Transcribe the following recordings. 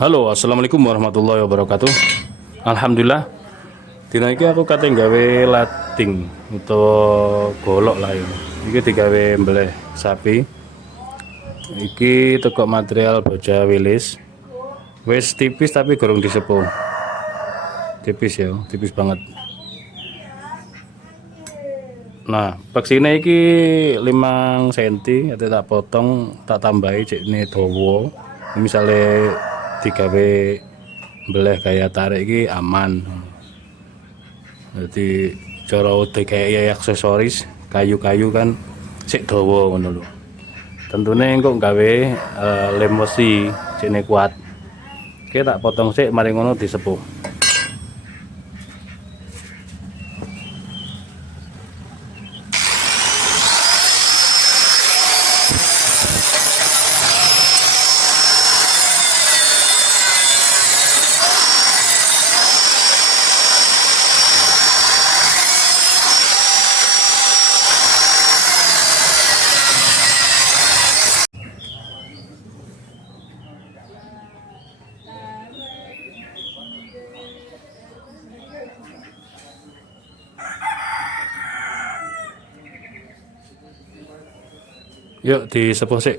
Halo, assalamualaikum warahmatullahi wabarakatuh. Alhamdulillah, dina iki aku kate gawe lading untuk golok lah ya. Iki digawe mbeleh sapi. Iki teko material baja wilis. Wis tipis tapi gorong disepuh. Tipis ya, tipis banget. Nah, peksine iki 5 cm, ate tak potong, tak tambahi cekne dawa. Misale digawe mbeleh gaya tarik iki aman. Jadi cara udah kayak aksesoris kayu-kayu kan sik dawa ngono lho. Tentune engko gawe lem wesi jene kuat. Oke tak potong sik mari ngono disepuh. Yuk disepuh sik.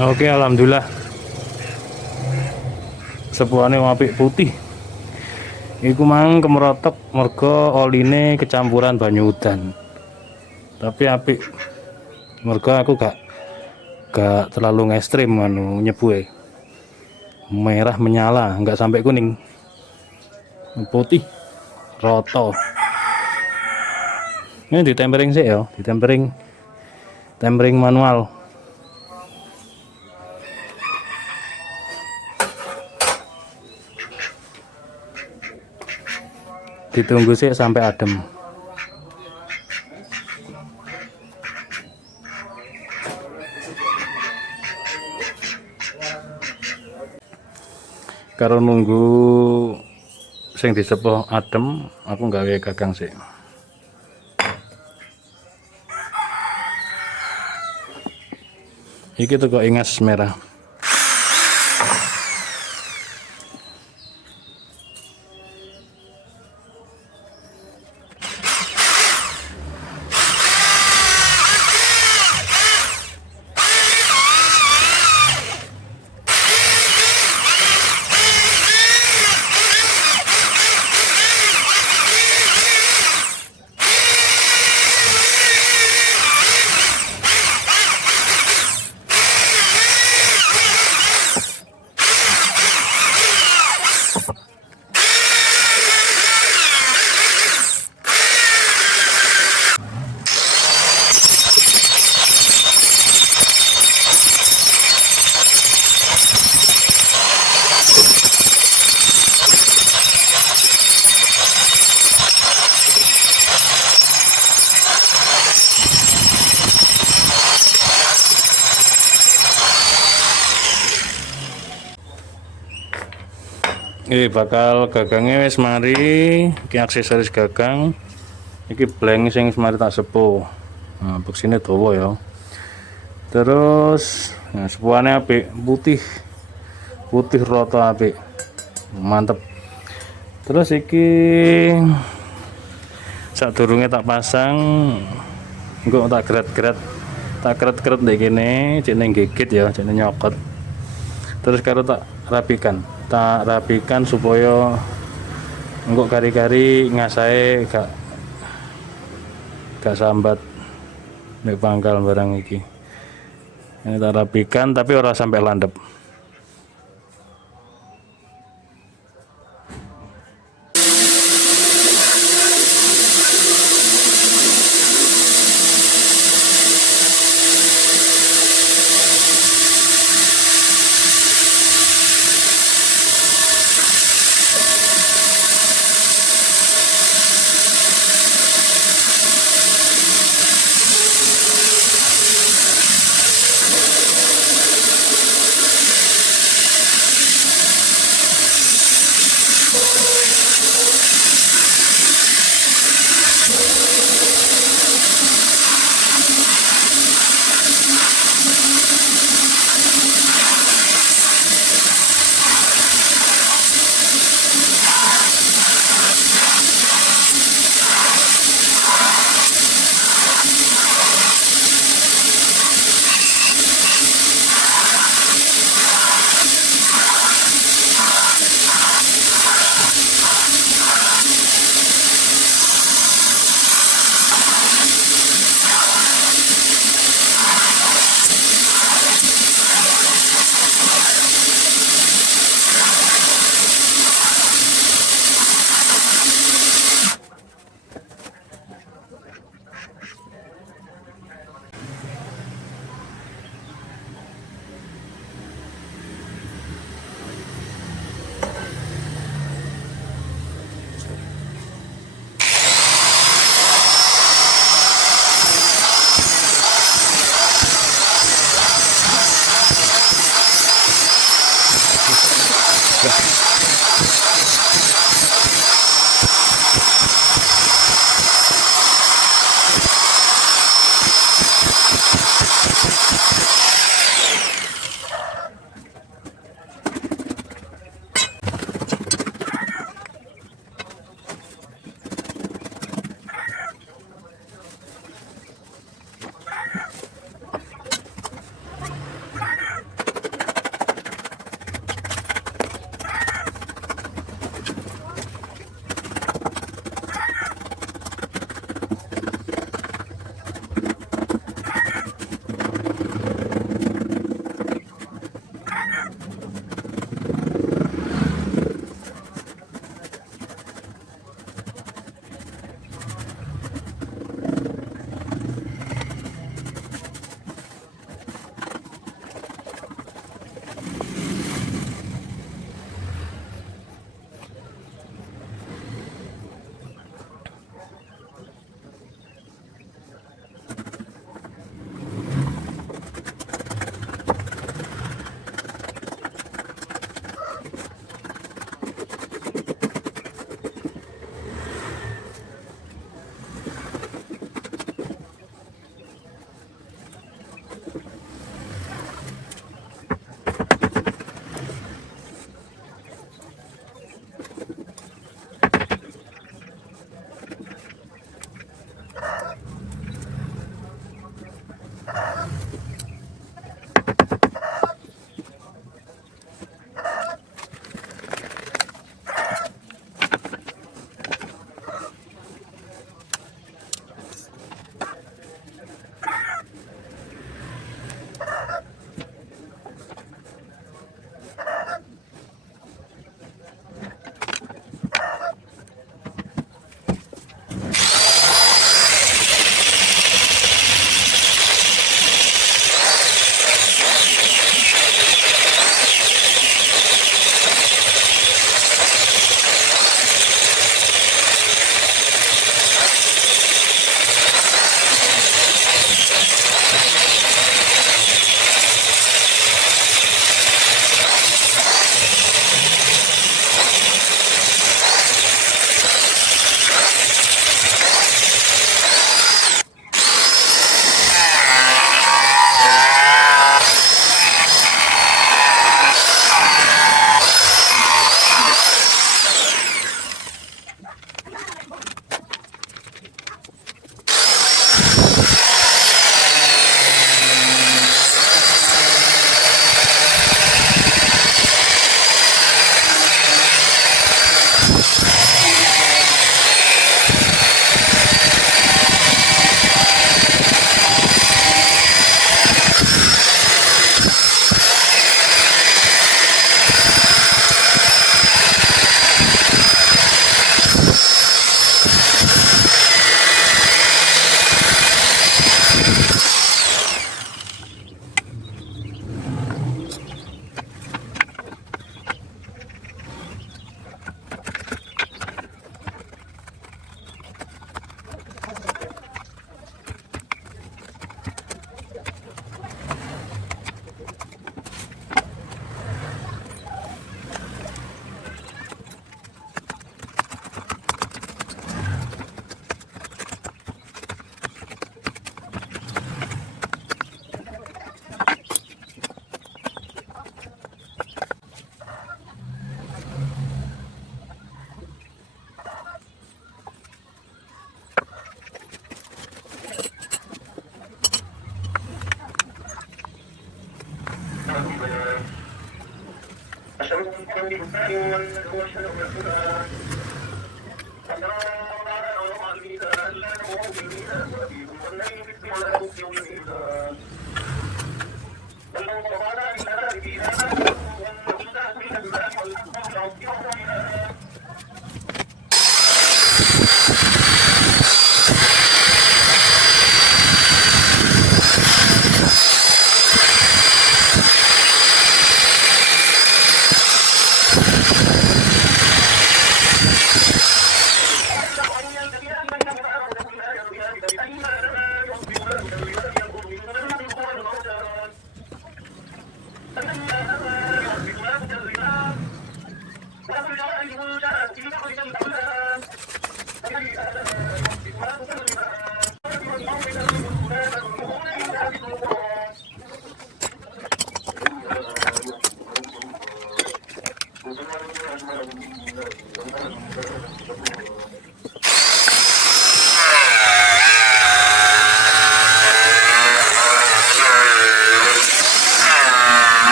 Oke, alhamdulillah. Sepuhane apik putih. Iku mang kemerotok merga oline kecampuran banyu udan. Tapi apik. Merga aku gak terlalu ekstrim anu nyebuhe. Merah menyala, nggak sampai kuning. Putih roto. Ini ditempering sih ya, tempering manual. Ditunggu sih sampai adem. Karo nunggu sing disepuh adem, aku gawe gagang sih. Iki tuh kok ingas merah. Bakal gagangnya wis mari, iki aksesoris gagang. Iki blank sing wis mari tak sepuh. Nah, beksine dawa ya. Terus nah sepuhane apik, putih rata apik. Mantep. Terus iki sadurunge tak pasang, engko tak gerat-gerat. Tak keret-keret ndek kene, cek ning gigit ya, cek nyokot. Terus karo tak rapikan supaya engko kari-kari ngasae gak sambat nek pangkal barang iki. Ini tak rapikan tapi ora sampai landep.